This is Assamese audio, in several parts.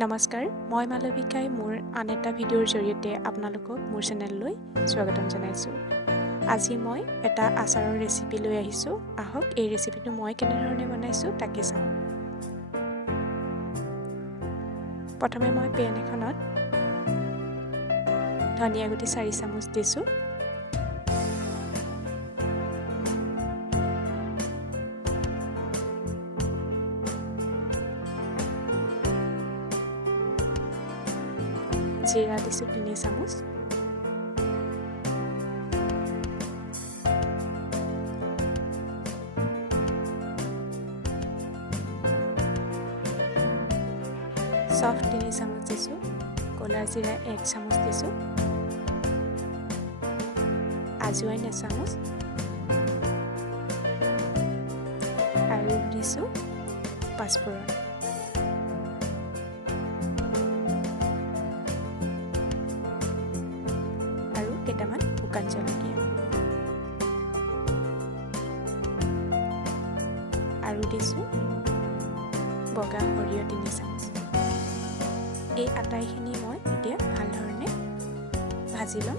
নমস্কাৰ, মই মালবিকাই মোৰ আন এটা ভিডিঅ'ৰ জৰিয়তে আপোনালোকক মোৰ চেনেললৈ স্বাগতম জনাইছোঁ। আজি মই এটা আচাৰৰ ৰেচিপি লৈ আহিছোঁ। আহক এই ৰেচিপিটো মই কেনেধৰণে বনাইছোঁ তাকে চাওঁ। প্ৰথমে মই পেন এখনত ধনিয়া গুটি 4 চামুচ দিছোঁ। জিৰা দিছোঁ 3 চামুচ। চফ 3 চামুচ দিছোঁ। ক'লা জিৰা 1 চামুচ দিছোঁ। আজৱাইন 1 চামুচ আৰু দিছোঁ পাঁচফোৰণ। আৰু কেইটামান শুকান জলকীয়া আৰু দিছোঁ বগা সৰিয়হ 3 চামুচ। এই আটাইখিনি মই এতিয়া ভালধৰণে ভাজি ল'ম।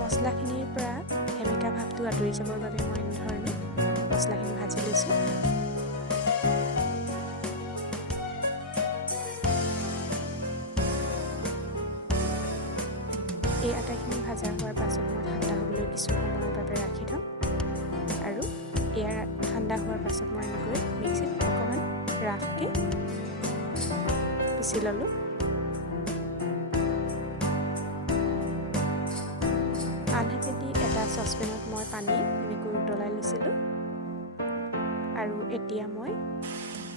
মছলাখিনিৰ পৰা সেমেকা ভাৱটো আঁতৰি যাবৰ বাবে মই এনেধৰণে মছলাখিনি ভাজি লৈছোঁ। এই আটাইখিনি ভাজা হোৱাৰ পাছত মই ঠাণ্ডা হ'বলৈ কিছু সময়ৰ বাবে ৰাখি থ'ম আৰু ইয়াৰ ঠাণ্ডা হোৱাৰ পাছত মই এনেকৈ মিক্সিত অকণমান ৰাফকৈ পিচি ল'লোঁ। আনহাতেদি এটা চচপেনত মই পানী এনেকৈ উতলাই লৈছিলোঁ আৰু এতিয়া মই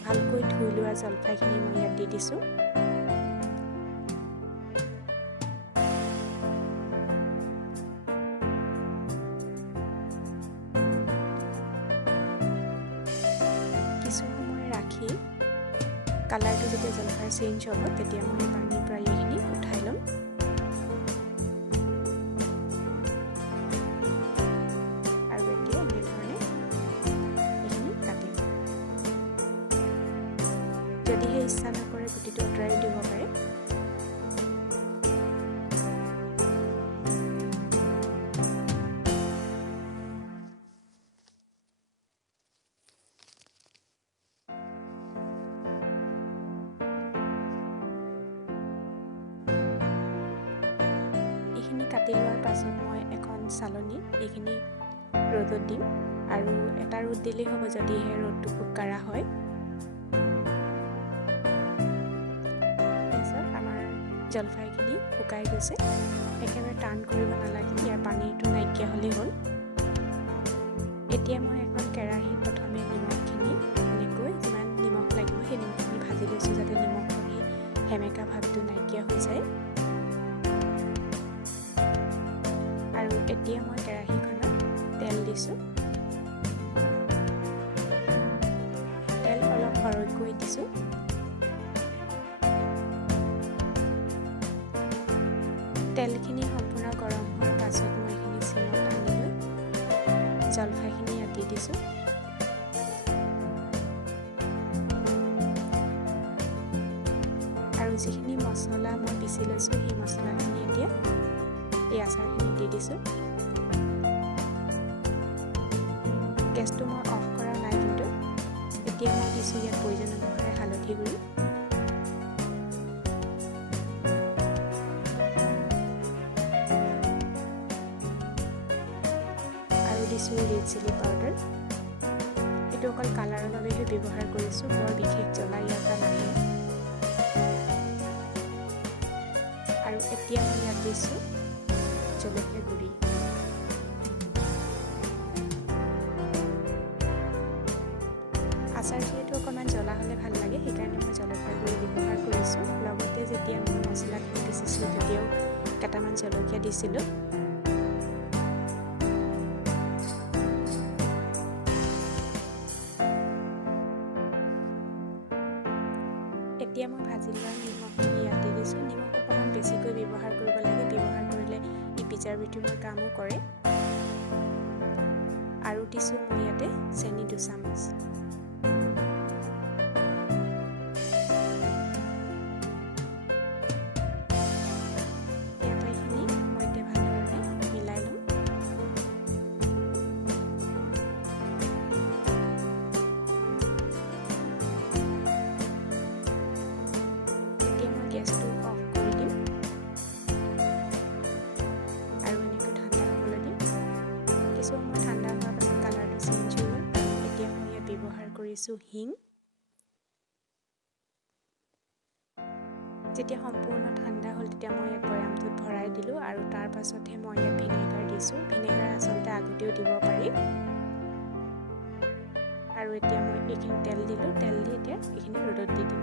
ভালকৈ ধুই লোৱা জলফাইখিনি মই ইয়াত দি দিছোঁ। কিছু সময় ৰাখি কালাৰটো যেতিয়া জলফাই চেঞ্জ হ'ব তেতিয়া মই পানীৰ পৰা এইখিনি উঠাই ল'ম। আৰু এতিয়া এনেধৰণে এইখিনি কাটিম। যদিহে ইচ্ছা নকৰে গুটিটো আঁতৰাই দিব পাৰে। এইখিনি কাটি লোৱাৰ পাছত মই এখন চালনীত এইখিনি ৰ'দত দিম আৰু এটা ৰ'দ দিলেই হ'ব যদিহে ৰ'দটো খুব কাঢ়া হয়। তাৰপিছত আমাৰ জলফাইখিনি শুকাই গৈছে। একেবাৰে টান কৰিব নালাগে, ইয়াৰ পানীটো নাইকিয়া হ'লেই হ'ল। এতিয়া মই এখন কেৰাহীত প্ৰথমে নিমখখিনি এনেকৈ যিমান নিমখ লাগিব সেই নিমখখিনি ভাজি লৈছোঁ যাতে নিমখৰ সেই সেমেকা ভাৱটো নাইকিয়া হৈ যায়। আৰু এতিয়া মই কেৰাহীখনত তেল দিছোঁ। তেল অলপ সৰহকৈ দিছোঁ। তেলখিনি সম্পূৰ্ণ গৰম হোৱাৰ পাছত মই এইখিনি চিমত আনি লৈ জলফাইখিনি ইয়াত দি দিছোঁ। আৰু যিখিনি মছলা মই পিচি লৈছোঁ সেই মছলাখিনি এতিয়া এই আচাৰখিনি দি দিছোঁ। গেছটো মই অফ কৰা নাই, কিন্তু এতিয়া মই দিছোঁ ইয়াত প্ৰয়োজন অনুসাৰে হালধি গুড়ি আৰু দিছোঁ ৰেড চিলি পাউডাৰ। এইটো অকল কালাৰৰ বাবেহে ব্যৱহাৰ কৰিছোঁ, বৰ বিশেষ জ্বলা ইয়াৰ পৰা নাহে। আৰু এতিয়া মই ইয়াত দিছোঁ জলকীয়া গুড়ি। আচাৰ যিহেতু অকণমান জ্বলা হ'লে ভাল লাগে, সেইকাৰণে মই জলকীয়া গুড়ি ব্যৱহাৰ কৰিছোঁ। লগতে যেতিয়া মই মছলাখিনি পিচিছিলোঁ তেতিয়াও কেইটামান জলকীয়া দিছিলোঁ। এতিয়া মই ভাজি লোৱা নিমখখিনি ইয়াত দি দিছোঁ। নিমখ অকণমান বেছিকৈ ব্যৱহাৰ কৰিব লাগে, ব্যৱহাৰ কৰিলে ই প্ৰিজাৰ্ভেটিভৰ কামো কৰে। আৰু দিছোঁ মই ইয়াতে চেনি 2 চামুচ। আটাইখিনি মই এতিয়া ভালদৰে মিলাই ল'ম। এতিয়া মই গেছটো অফ কৰি দিম আৰু এনেকৈ ঠাণ্ডা হ'বলৈ দিম। কিছু সময় ঠাণ্ডা হোৱাৰ পাছত কালাৰটো চেঞ্জ হৈ গ'ল। এতিয়া মই ইয়াত ব্যৱহাৰ কৰিছোঁ হিং। যেতিয়া সম্পূৰ্ণ ঠাণ্ডা হ'ল তেতিয়া মই ইয়াত বৈয়ামটোত ভৰাই দিলোঁ আৰু তাৰ পাছতহে মই ইয়াত ভিনেগাৰ দিছোঁ। ভিনেগাৰ আচলতে আগতেও দিব পাৰি। আৰু এতিয়া মই এইখিনি তেল দিলোঁ, তেল দি এতিয়া এইখিনি ৰ'দত দি দিম।